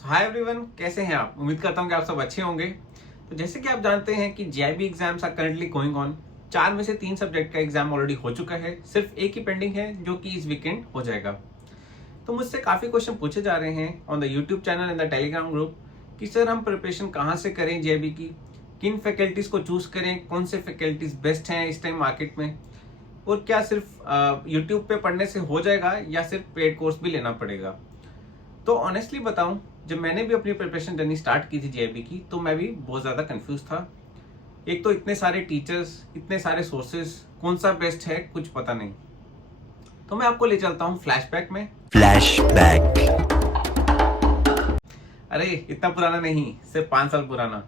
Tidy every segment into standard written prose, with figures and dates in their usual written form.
Hi everyone, कैसे हैं आप? उम्मीद करता हूं कि आप सब अच्छे होंगे। तो जैसे कि आप जानते हैं कि JAIIB exams are currently going on. 4 में से 3 सब्जेक्ट का एग्जाम ऑलरेडी हो चुका है, सिर्फ एक ही पेंडिंग है जो कि इस वीकेंड हो जाएगा। तो मुझसे काफ़ी क्वेश्चन पूछे जा रहे हैं on the YouTube channel and the Telegram group कि सर हम प्रिपरेशन कहाँ से करें जेआईबी की, किन फैकल्टीज़ को चूज़ करें, कौन से फैकल्टीज़ बेस्ट हैं इस टाइम मार्केट में, और क्या सिर्फ यूट्यूब पे पढ़ने से हो जाएगा या सिर्फ पेड कोर्स भी लेना पड़ेगा। तो ऑनेस्टली बताऊं, जब मैंने भी अपनी प्रिपरेशन जर्नी स्टार्ट की थी जेआईबी की, तो मैं भी बहुत ज़्यादा कंफ्यूज था। एक तो इतने सारे टीचर्स, इतने सारे सोर्सेस, कौन सा बेस्ट है कुछ पता नहीं। तो मैं आपको ले चलता हूँ फ्लैशबैक में। अरे इतना पुराना नहीं, सिर्फ 5 साल पुराना।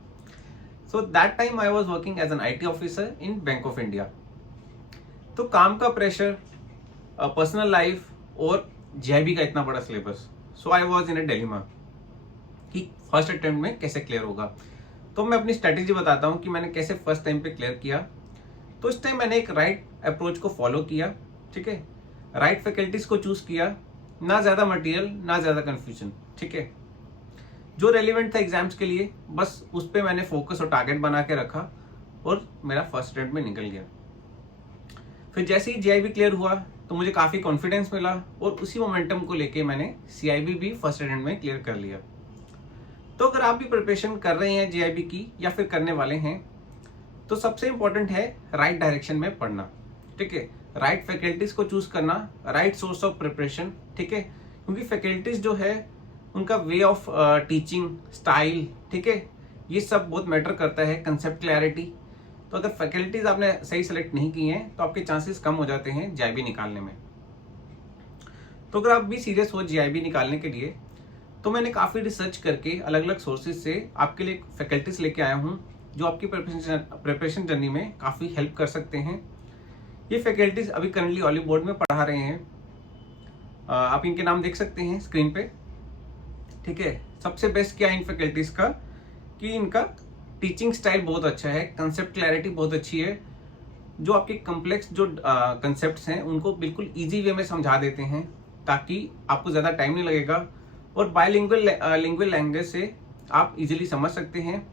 So that time I was working as an IT officer in Bank of India. तो काम का प्रेशर, पर्सनल लाइफ और जेआईबी का इतना बड़ा syllabus, so I was in a dilemma कि फर्स्ट अटेम्प्ट में कैसे क्लियर होगा। तो मैं अपनी स्ट्रेटेजी बताता हूँ कि मैंने कैसे फर्स्ट टाइम पे क्लियर किया। तो इस टाइम मैंने एक राइट अप्रोच को फॉलो किया, ठीक है। राइट फैकल्टीज को चूज किया, ना ज़्यादा मटेरियल ना ज़्यादा कन्फ्यूजन, ठीक है। जो रेलिवेंट था एग्जाम्स के लिए, बस उस पर मैंने फोकस और टारगेट बना के रखा और मेरा फर्स्ट अटेम्प्ट में निकल गया। फिर जैसे ही जेआईबी क्लियर हुआ तो मुझे काफ़ी कॉन्फिडेंस मिला और उसी मोमेंटम को लेके मैंने सीआईबी भी फर्स्ट अटेम्प्ट में क्लियर कर लिया। तो अगर आप भी प्रिपरेशन कर रहे हैं जेआईबी की या फिर करने वाले हैं, तो सबसे इंपॉर्टेंट है राइट डायरेक्शन में पढ़ना, ठीक है। राइट फैकल्टीज को चूज करना, राइट सोर्स ऑफ प्रिपरेशन, ठीक है। क्योंकि फैकल्टीज जो है उनका वे ऑफ टीचिंग स्टाइल, ठीक है, ये सब बहुत मैटर करता है, कंसेप्ट क्लैरिटी। तो अगर फैकल्टीज आपने सही सेलेक्ट नहीं की हैं तो आपके चांसेस कम हो जाते हैं जेआईबी निकालने में। तो अगर आप भी सीरियस हो जेआईबी निकालने के लिए, तो मैंने काफ़ी रिसर्च करके अलग अलग सोर्सेज से आपके लिए फैकल्टीज लेके आया हूँ जो आपकी प्रिपरेशन जर्नी में काफ़ी हेल्प कर सकते हैं। ये फैकल्टीज अभी करंटली ऑलिव बोर्ड में पढ़ा रहे हैं। आप इनके नाम देख सकते हैं स्क्रीन पे, ठीक है। सबसे बेस्ट क्या है इन फैकल्टीज का कि इनका टीचिंग स्टाइल बहुत अच्छा है, कंसेप्ट क्लैरिटी बहुत अच्छी है। जो आपके कॉम्प्लेक्स जो कंसेप्ट्स हैं उनको बिल्कुल इजी वे में समझा देते हैं ताकि आपको ज़्यादा टाइम नहीं लगेगा, और बायलिंगुअल लैंग्वेज से आप इजीली समझ सकते हैं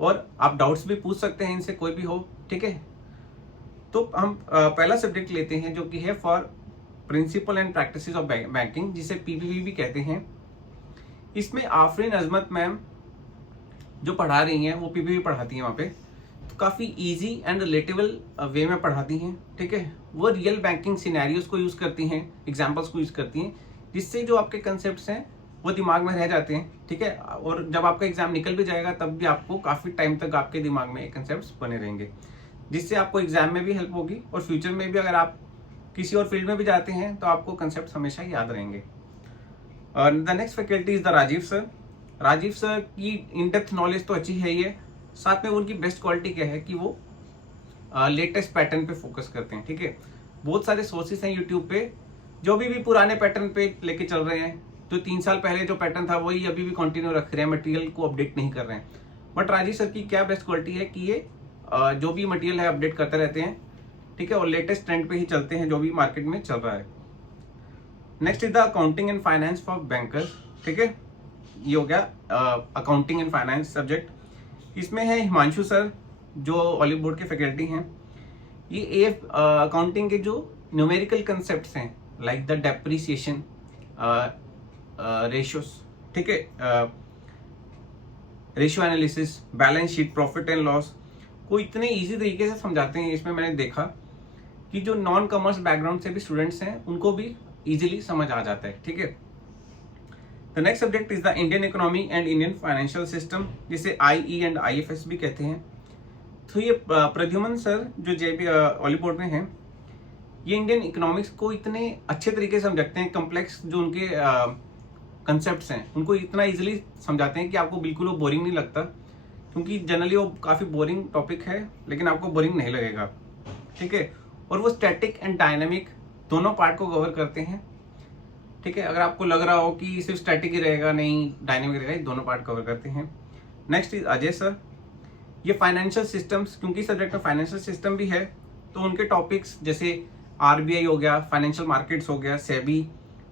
और आप डाउट्स भी पूछ सकते हैं इनसे, कोई भी हो, ठीक है। तो हम पहला सब्जेक्ट लेते हैं जो कि है for principle and practices of banking, जिसे PPB भी कहते हैं। इसमें आफरीन अजमत मैम जो पढ़ा रही हैं वो PPB पढ़ाती हैं वहाँ पे। तो काफ़ी इजी एंड रिलेटेबल वे में पढ़ाती हैं, ठीक है। वो रियल बैंकिंग सिनेरियोज को यूज़ करती हैं, एग्जाम्पल्स को यूज़ करती हैं, जिससे जो आपके कंसेप्ट्स हैं वो दिमाग में रह जाते हैं, ठीक है। और जब आपका एग्जाम निकल भी जाएगा तब भी आपको काफ़ी टाइम तक आपके दिमाग में कंसेप्ट्स बने रहेंगे, जिससे आपको एग्जाम में भी हेल्प होगी और फ्यूचर में भी अगर आप किसी और फील्ड में भी जाते हैं तो आपको कंसेप्ट हमेशा याद रहेंगे। The next faculty is the Rajiv sir. Rajiv sir की इन डेप्थ नॉलेज तो अच्छी है ही है, साथ में उनकी बेस्ट क्वालिटी क्या है कि वो लेटेस्ट पैटर्न पे फोकस करते हैं, ठीक है। बहुत सारे सोर्सेस हैं यूट्यूब पे जो भी पुराने पैटर्न पे लेके चल रहे हैं। जो 3 साल पहले जो पैटर्न था वही अभी भी कंटिन्यू रख रहे हैं, मटेरियल को अपडेट नहीं कर रहे हैं। बट राजीव सर की क्या बेस्ट क्वालिटी है कि ये जो भी मटेरियल है अपडेट करते रहते हैं, ठीक है, और लेटेस्ट ट्रेंड पे ही चलते हैं जो भी मार्केट में चल रहा है। Next is the accounting and finance for bankers, ठीक है। ये हो गया अकाउंटिंग एंड फाइनेंस सब्जेक्ट। इसमें है हिमांशु सर जो ऑलिव बोर्ड के फैकल्टी हैं। ये अकाउंटिंग के जो न्यूमेरिकल कंसेप्ट्स हैं लाइक द डेप्रिसिएशन रेशियोस, ठीक है, ratio analysis, balance sheet, profit and loss को इतने इजी तरीके से समझाते हैं। इसमें मैंने देखा कि जो नॉन कॉमर्स बैकग्राउंड से भी स्टूडेंट्स हैं उनको भी इजीली समझ आ जाता है, ठीक है। The next subject is the Indian economy and Indian financial system, जिसे IE एंड IFS भी कहते हैं। तो ये प्रद्युमन सर जो जेबी ऑलिव बोर्ड में हैं, ये इंडियन इकोनॉमिक्स को इतने अच्छे तरीके से समझाते हैं। कॉम्प्लेक्स जो उनके कंसेप्ट्स हैं उनको इतना इजीली समझाते हैं कि आपको बिल्कुल वो बोरिंग नहीं लगता, क्योंकि जनरली वो काफ़ी बोरिंग टॉपिक है लेकिन आपको बोरिंग नहीं लगेगा, ठीक है। और वो स्टैटिक एंड डायनामिक दोनों पार्ट को कवर करते हैं, ठीक है। अगर आपको लग रहा हो कि सिर्फ स्टैटिक ही रहेगा, नहीं डायनामिक रहेगा, ये दोनों पार्ट कवर करते हैं। Next is Ajay sir. ये फाइनेंशियल सिस्टम्स, क्योंकि सब्जेक्ट में फाइनेंशियल सिस्टम भी है, तो उनके टॉपिक्स जैसे RBI हो गया, फाइनेंशियल मार्केट्स हो गया, सेबी,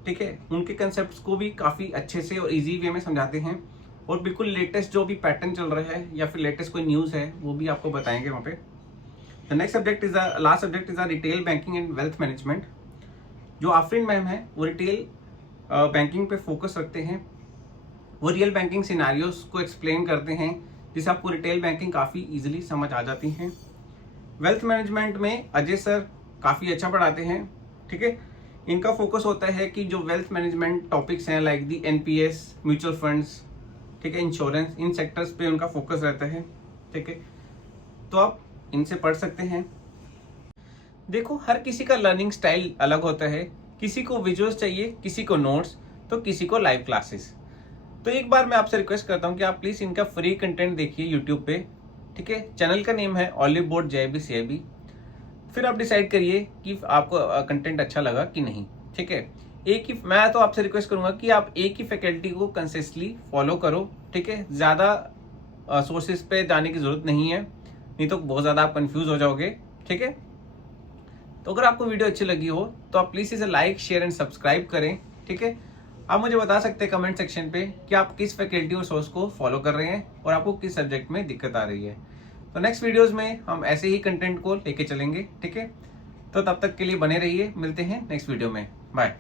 ठीक है, उनके कंसेप्ट को भी काफ़ी अच्छे से और इजी वे में समझाते हैं, और बिल्कुल लेटेस्ट जो भी पैटर्न चल रहा है या फिर लेटेस्ट कोई न्यूज़ है वो भी आपको बताएंगे वहाँ पे। The next subject is the last subject is the retail banking and wealth management. जो आफरीन मैम है वो रिटेल बैंकिंग पे फोकस रखते हैं, वो रियल बैंकिंग सिनारियोस को एक्सप्लेन करते हैं जिससे आपको रिटेल बैंकिंग काफ़ी इजीली समझ आ जाती है। वेल्थ मैनेजमेंट में अजय सर काफ़ी अच्छा पढ़ाते हैं, ठीक है। इनका फोकस होता है कि जो वेल्थ मैनेजमेंट टॉपिक्स हैं like the NPS, mutual funds, ठीक है, इंश्योरेंस, इन सेक्टर्स पे उनका फोकस रहता है, ठीक है। तो आप इनसे पढ़ सकते हैं। देखो, हर किसी का लर्निंग स्टाइल अलग होता है, किसी को विजुअल्स चाहिए, किसी को नोट्स, तो किसी को लाइव क्लासेस। तो एक बार मैं आपसे रिक्वेस्ट करता हूँ कि आप प्लीज़ इनका फ्री कंटेंट देखिए यूट्यूब पे, ठीक है। चैनल का नेम है ऑलिव बोर्ड JIB CIB। फिर आप डिसाइड करिए कि आपको कंटेंट अच्छा लगा कि नहीं, ठीक है। मैं तो आपसे रिक्वेस्ट करूंगा कि आप एक ही फैकल्टी को कंसिस्टेंटली फॉलो करो, ठीक है। ज़्यादा सोर्सेज पे जाने की ज़रूरत नहीं है, नहीं तो बहुत ज़्यादा आप कंफ्यूज हो जाओगे, ठीक है। तो अगर आपको वीडियो अच्छी लगी हो तो आप प्लीज़ इसे लाइक, शेयर एंड सब्सक्राइब करें, ठीक है। आप मुझे बता सकते हैं कमेंट सेक्शन पे कि आप किस फैकल्टी और सोर्स को फॉलो कर रहे हैं और आपको किस सब्जेक्ट में दिक्कत आ रही है। तो नेक्स्ट वीडियोस में हम ऐसे ही कंटेंट को लेके चलेंगे, ठीक है। तो तब तक के लिए बने रहिए, मिलते हैं नेक्स्ट वीडियो में, बाय।